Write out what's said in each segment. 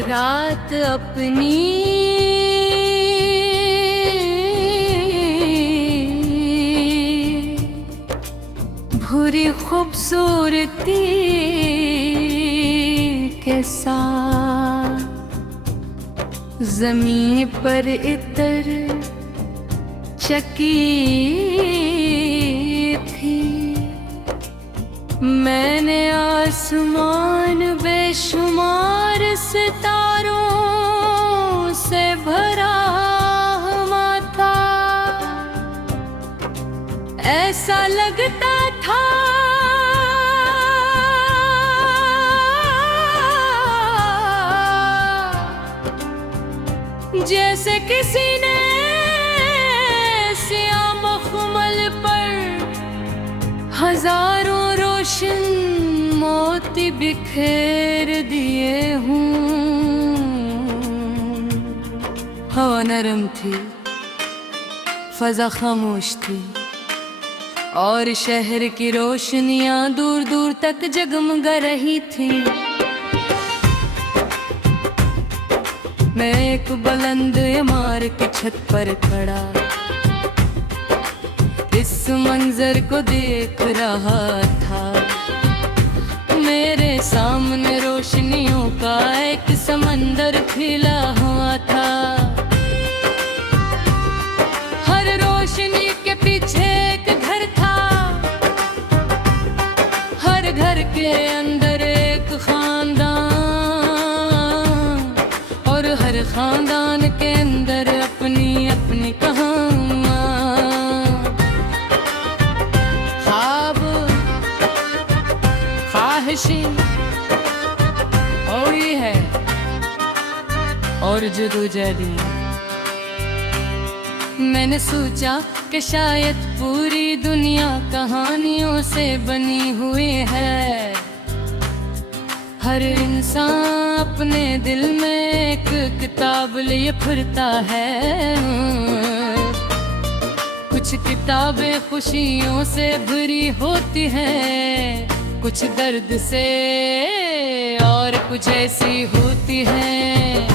रात अपनी भूरी खूबसूरती के साथ ज़मीन पर इतर चकी थी। मैंने आसमान बेशुमार सितारों से भरा हुआ था। ऐसा लगता था जैसे किसी ने सियाह मखमल पर हजारों रोशन मोती बिखेर दिए हूँ। हवा नरम थी, फजा खामोश थी और शहर की रोशनियां दूर दूर तक जगमगा रही थी। मैं एक बुलंद इमारत की छत पर खड़ा इस मंजर को देख रहा था। मेरे सामने रोशनियों का एक समंदर खिला हुआ था। हर रोशनी के पीछे एक घर था, हर घर के अंदर एक खानदान और हर खानदान के अंदर अपनी अपनी कहानियां। ख्वाब, ख्वाहिशें हुई है और जदोजहदी। मैंने सोचा कि शायद पूरी दुनिया कहानियों से बनी हुई है। हर इंसान अपने दिल में एक किताब लिए फिरता है। कुछ किताबें खुशियों से भरी होती हैं, कुछ दर्द से और कुछ ऐसी होती हैं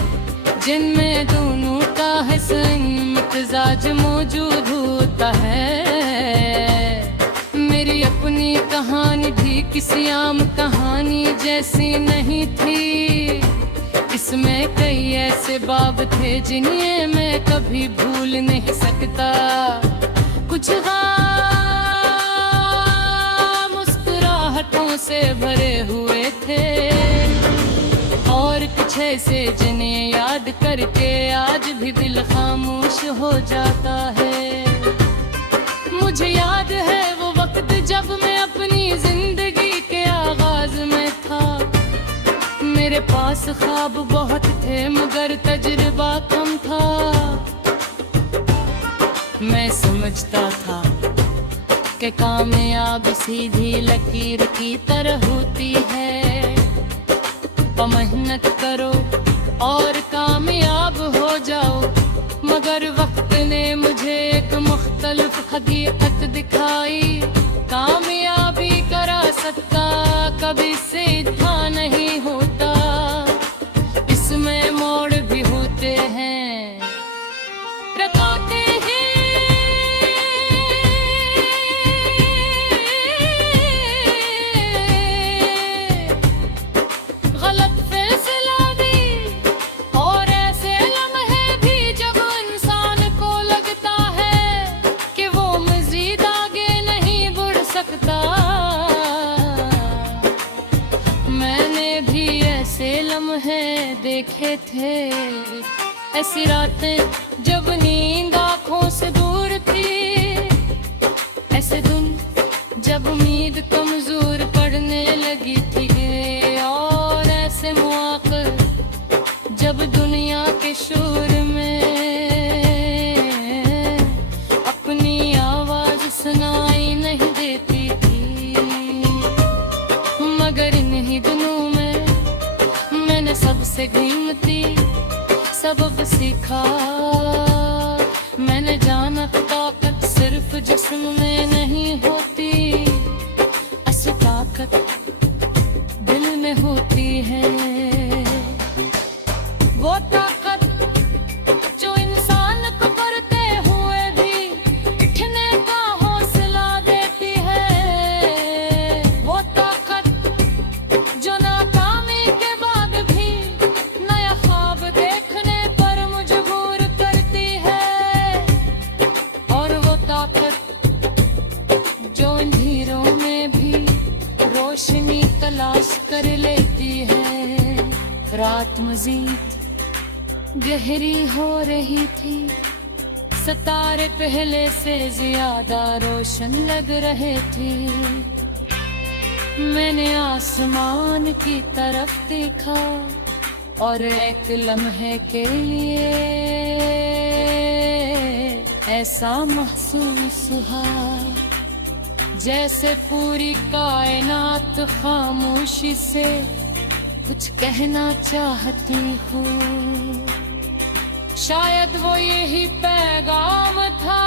जिनमें दोनों का हसन मिजाज मौजूद होता है। मेरी अपनी कहानी भी किसी आम कहानी जैसी नहीं थी। इसमें कई ऐसे बाब थे जिन्हें मैं कभी भूल नहीं सकता। कुछ मुस्कुराहटों से भरे हुए थे और कुछ ऐसे जिन्हें याद करके आज भी दिल खामोश हो जाता है। मुझे याद है वो वक्त जब मैं अपनी जिंदगी के आगाज में था। मेरे पास ख्वाब बहुत थे मगर तजुर्बा कम था। मैं समझता था कि कामयाबी सीधी लकीर की तरह होती है। मेहनत करो और कामयाब हो जाओ, मगर वक्त ने मुझे एक मुख्तलिफ हकीकत दिखाई। कामयाबी का रास्ता कभी सीधा नहीं होता, इसमें मोड़ भी होते हैं। रकाते देखे थे ऐसी रातें जब नींद आँखों से दूर थी। ऐसे दिन जब उम्मीद कमजोर पड़ने लगी थी और ऐसे मौके जब दुनिया के शोर में अपनी आवाज सुनाई नहीं देती थी। मगर इन्हीं दिनों में मैंने सबसे कीमती सबक सीखा। मैंने जाना ताकत सिर्फ जिस्म में नहीं होती, असल ताकत दिल में होती है। तलाश कर लेती है। रात मजीद गहरी हो रही थी, सितारे पहले से ज्यादा रोशन लग रहे थे। मैंने आसमान की तरफ देखा और एक लम्हे के लिए ऐसा महसूस हुआ जैसे पूरी कायनात खामोशी से कुछ कहना चाहती हूँ। शायद वो यही पैगाम था,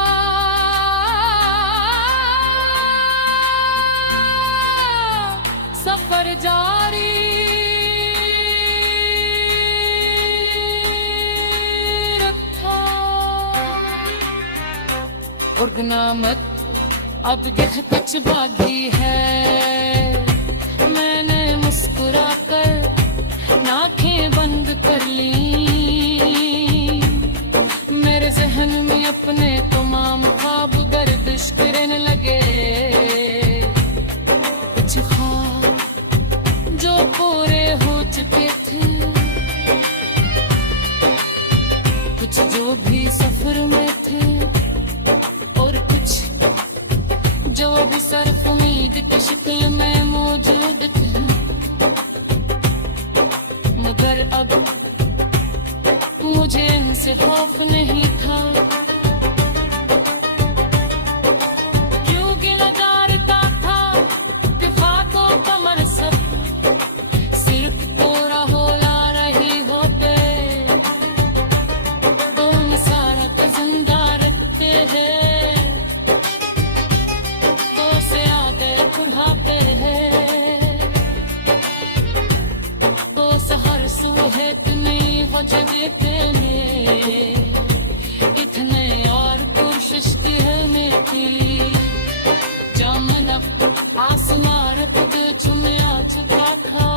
सफर जारी रखा। उड़ना मत, अब यह कुछ बाकी है। मैंने मुस्कुरा कर आंखें बंद कर ली। मेरे जहन में अपने तमाम ख्वाब गर्दिश करने लगे। कुछ ख्वाब जो पूरे हो चुके थे, कुछ जो भी सफर में थे, और कुछ जो भी सिर्फ उम्मीद की शक्ल में मौजूद थे। मगर अब मुझे इनसे खौफ नहीं था, क्योंकि नजारता था इत्तेफाकों का मनसब। सिर्फ तोरा होला रही होते, तो इंसान को जिंदा रखते हैं, तो से आते खुराते हैं, तो सहर सुहे नहीं हो जगते इतने और कोशिश की है मेरी। जामनक आसमार पद छुमे आ चुका था,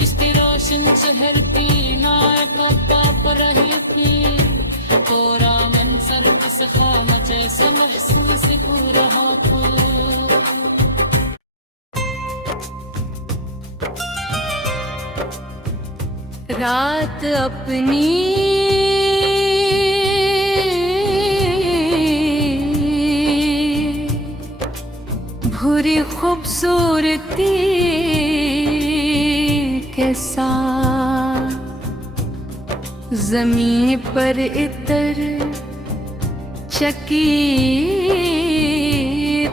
इसकी रोशन चहरती नायका काप रही थी। तोरा मन सर से खामा जैसा महसूस हो रहा था। रात अपनी भूरी खूबसूरती के साथ जमीन पर इतर चकी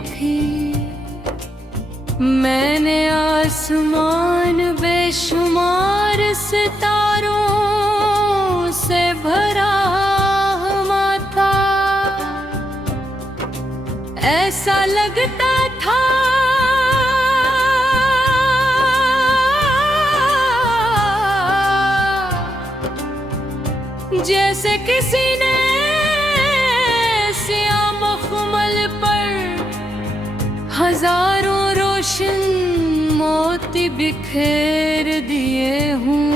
थी। मैंने आसमान बेशुमार सितारों से भरा हुआ था। ऐसा लगता था जैसे किसी ने सियाह मखमल पर हजारों रोशन मोती बिखेर दिए हूँ।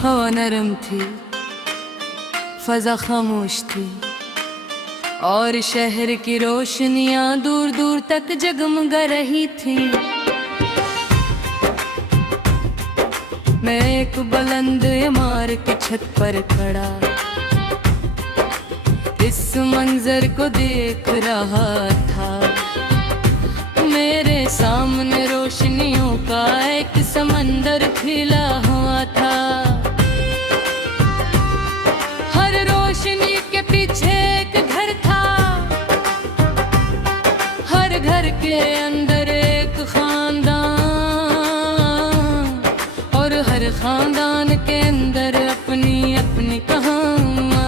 हवा नरम थी, फजा खामोश थी, और शहर की रोशनियां दूर दूर तक जगमगा रही थी। मैं एक बुलंद इमारत की छत पर खड़ा इस मंजर को देख रहा था। मेरे सामने रोशनियों का एक समंदर खिला हुआ था। हर रोशनी के पीछे एक घर था, हर घर के अंदर एक खानदान, और हर खानदान के अंदर अपनी अपनी कहानियां।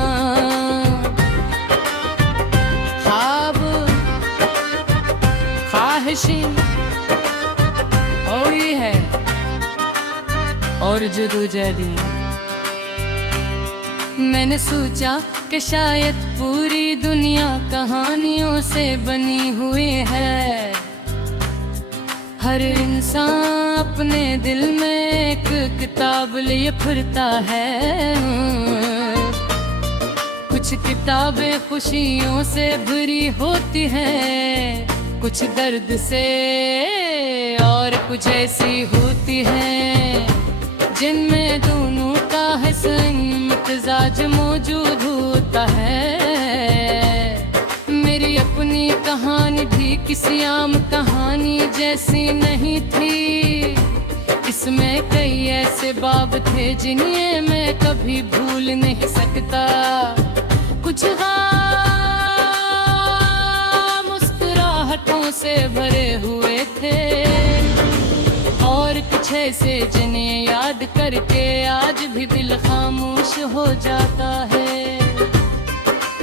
ख्वाब, ख्वाहिशें और ये है, और जदोजहदी। मैंने सोचा कि शायद पूरी दुनिया कहानियों से बनी हुई है। हर इंसान अपने दिल में एक किताब लिए फिरता है। कुछ किताबें खुशियों से भरी होती हैं, कुछ दर्द से और कुछ ऐसी होती है जिनमें दोनों का हसन मिजाज मौजूद होता है। मेरी अपनी कहानी भी किसी आम कहानी जैसी नहीं थी। इसमें कई ऐसे बाब थे जिन्हें मैं कभी भूल नहीं सकता। कुछ मुस्कुराहटों से भरे हुए थे और कुछ ऐसे जिन्हें याद करके आज भी दिल खामोश हो जाता है।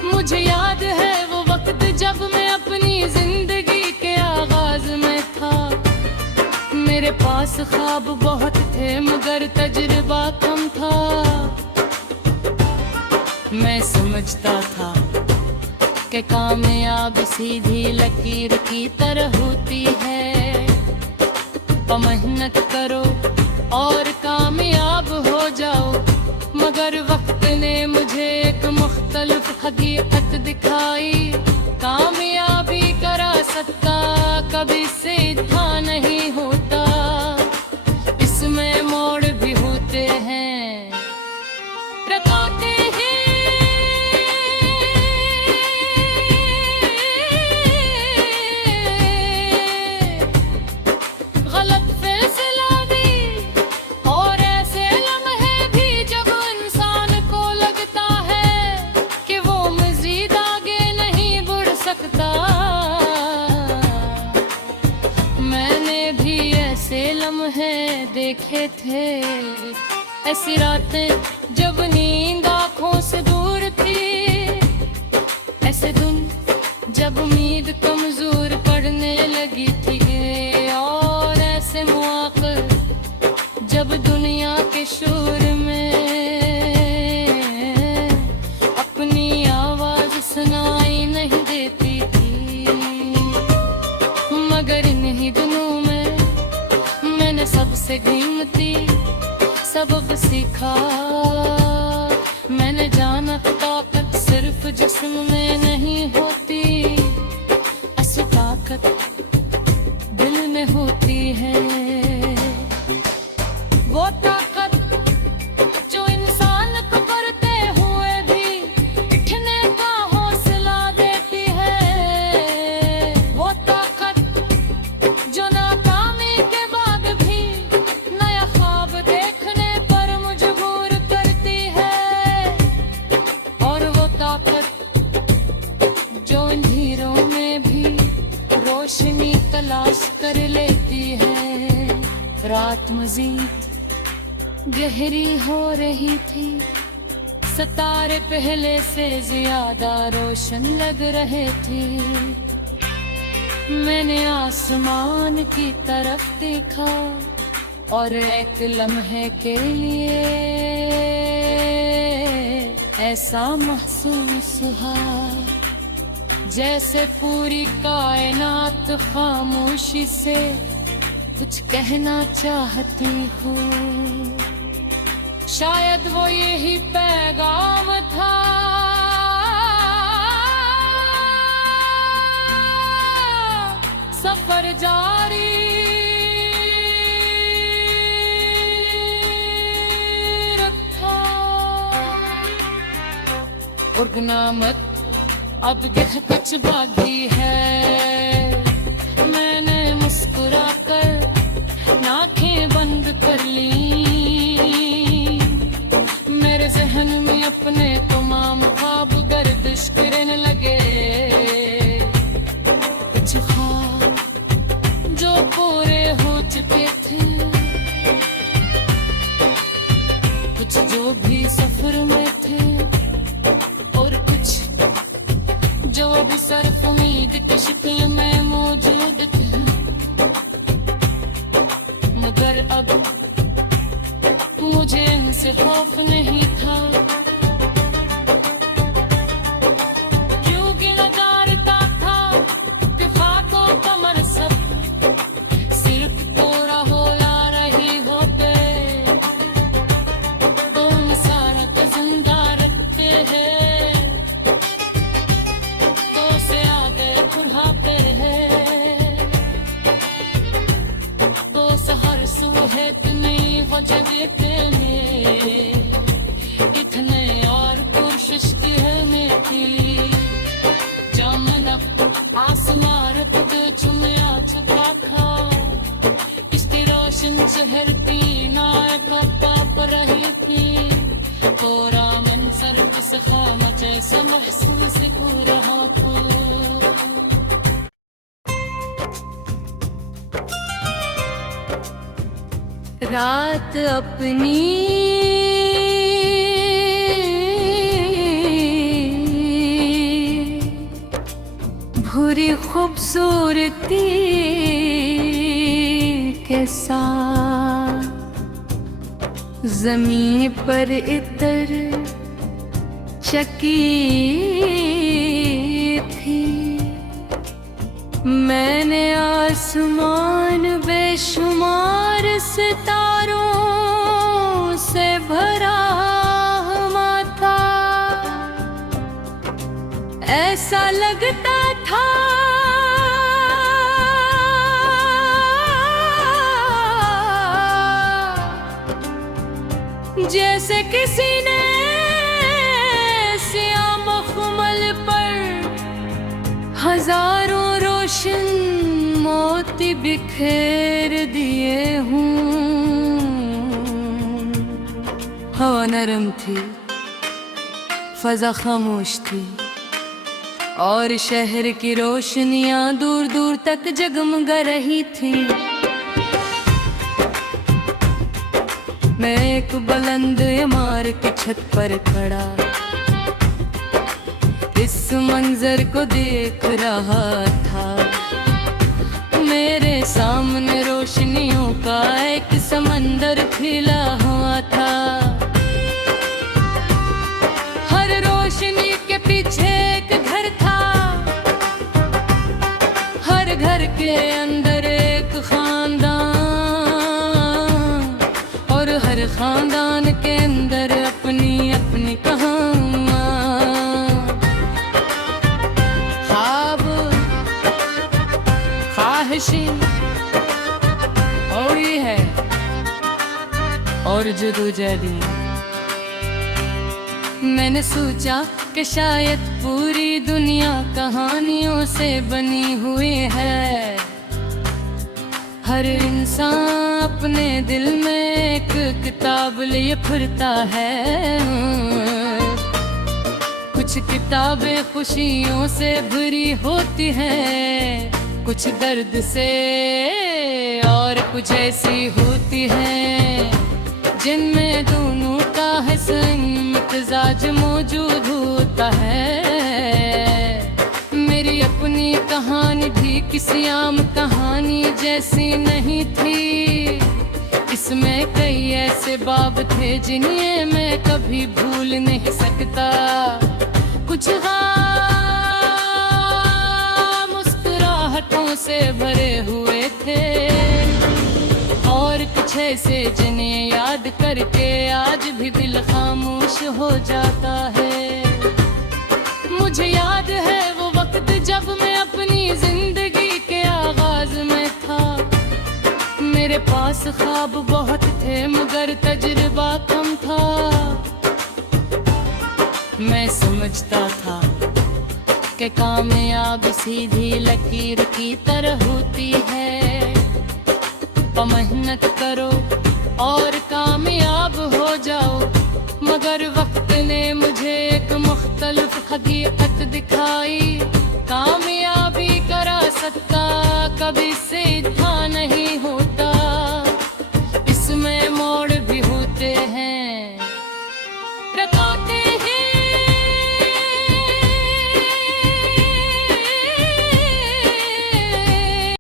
मुझे याद है वो वक्त जब मैं अपनी जिंदगी के आगाज में था। मेरे पास ख्वाब बहुत थे मगर तजुर्बा कम था। मैं समझता था कि कामयाब सीधी लकीर की तरह होती है। मेहनत करो और कामयाब हो जाओ। मगर वक्त ने मुझे एक मुख्तलिफ हकीकत दिखाई। कामयाबी का रास्ता कभी सीधा नहीं होता। इसमें मोड़ भी होते हैं, रकाते हैं। गलत फैसला भी और ऐसे लम्हे भी जब इंसान को लगता है कि वो मजीद आगे नहीं बढ़ सकता। मैंने भी ऐसे लम्हे देखे थे, ऐसी रातें जब नींद आँखों से दूर थी। ऐसे दिन जब उम्मीद कमजोर पड़ने लगी थी और ऐसे मौके जब दुनिया के शोर में अपनी आवाज सुनाई नहीं देती थी। मगर इन्हीं दिनों में मैंने सबसे कीमती सबक सीखा। मैंने जाना ताकत सिर्फ जिस्म में नहीं होती, असली ताकत दिल में होती है। वो ताकत जो इंसान को करते हुए भी उठने का हौसला देती है। वो ताकत जो नाकामी के बाद भी नया ख्वाब देखने पर मजबूर करती है। और वो ताकत जो अंधेरों में भी रोशनी तलाश कर लेती है। रात मजीद गहरी हो रही थी, सितारे पहले से ज्यादा रोशन लग रहे थे। मैंने आसमान की तरफ देखा और एक लम्हे के लिए ऐसा महसूस हुआ जैसे पूरी कायनात खामोशी से कुछ कहना चाहती हूँ। शायद वो यही पैगाम था, सफर जारी रखा। उड़ना मत अब यह कुछ बाकी है। मैंने मुस्कुरा कर आंखें बंद कर ली। मेरे जहन में अपने तमाम ख्वाब गर्दिश करने लगे। कुछ ख्वाब जो पूरे हो चुके थे, कुछ जो भी सफर में थे और कुछ जो अभी सिर्फ उम्मीद की शक्ल में मौजूद थे। मगर अब मुझे इनसे खौफ नहीं था। क्योंकि नकारता था इत्तेफाकों का मनसब, सिर्फ तोरा होला रही होते तो इंसान को जिंदा रखते हैं। तो से आगे बुढ़ापे हैं। वजह में इतने और कोशिश करने की जामन आसमार पद चुमया चुका खा इसकी रोशन चहरती नायक ताप रही थी तोरा मन सर किस खाम जैसा महसूस हो रहा था रात अपनी भूरी खूबसूरती के साथ ज़मीन पर इतर चकी थी मैंने आसमान बेशुमार सितारों से भरा हुआ था ऐसा लगता था जैसे किसी ने सियाह मखमल पर हजारों रोशन मोती बिखेर दिए हूँ हवा नरम थी फजा खामोश थी और शहर की रोशनियां दूर दूर तक जगमगा रही थी मैं एक बुलंद इमारत की छत पर खड़ा इस मंजर को देख रहा था मेरे सामने रोशनियों का एक समंदर खिला हुआ था हर रोशनी के पीछे एक घर था हर घर के अंदर एक खानदान और हर खानदान के अंदर अपनी अपनी कहानियां ख्वाब ख्वाहिशें और ये है और जदोजहदी मैंने सोचा कि शायद पूरी दुनिया कहानियों से बनी हुई है हर इंसान अपने दिल में एक किताब लिए फिरता है कुछ किताबें खुशियों से भरी होती हैं कुछ दर्द से और कुछ ऐसी होती हैं जिनमें दोनों का हसन मिजाज मौजूद होता है मेरी अपनी कहानी भी किसी आम कहानी जैसी नहीं थी इसमें कई ऐसे बाब थे जिन्हें मैं कभी भूल नहीं सकता कुछ मुस्कुराहटों से भरे हुए थे और कुछ ऐसे जिन्हें याद करके आज भी दिल खामोश हो जाता है मुझे याद है वो वक्त जब मैं अपनी जिंदगी के आगाज में था मेरे पास ख्वाब बहुत थे मगर तजुर्बा कम था मैं समझता था कि कामयाबी सीधी लकीर की तरह होती है मेहनत करो और कामयाब हो जाओ मगर वक्त ने मुझे एक मुख्तलिफ हकीकत दिखाई कामयाबी का रास्ता कभी सीधा नहीं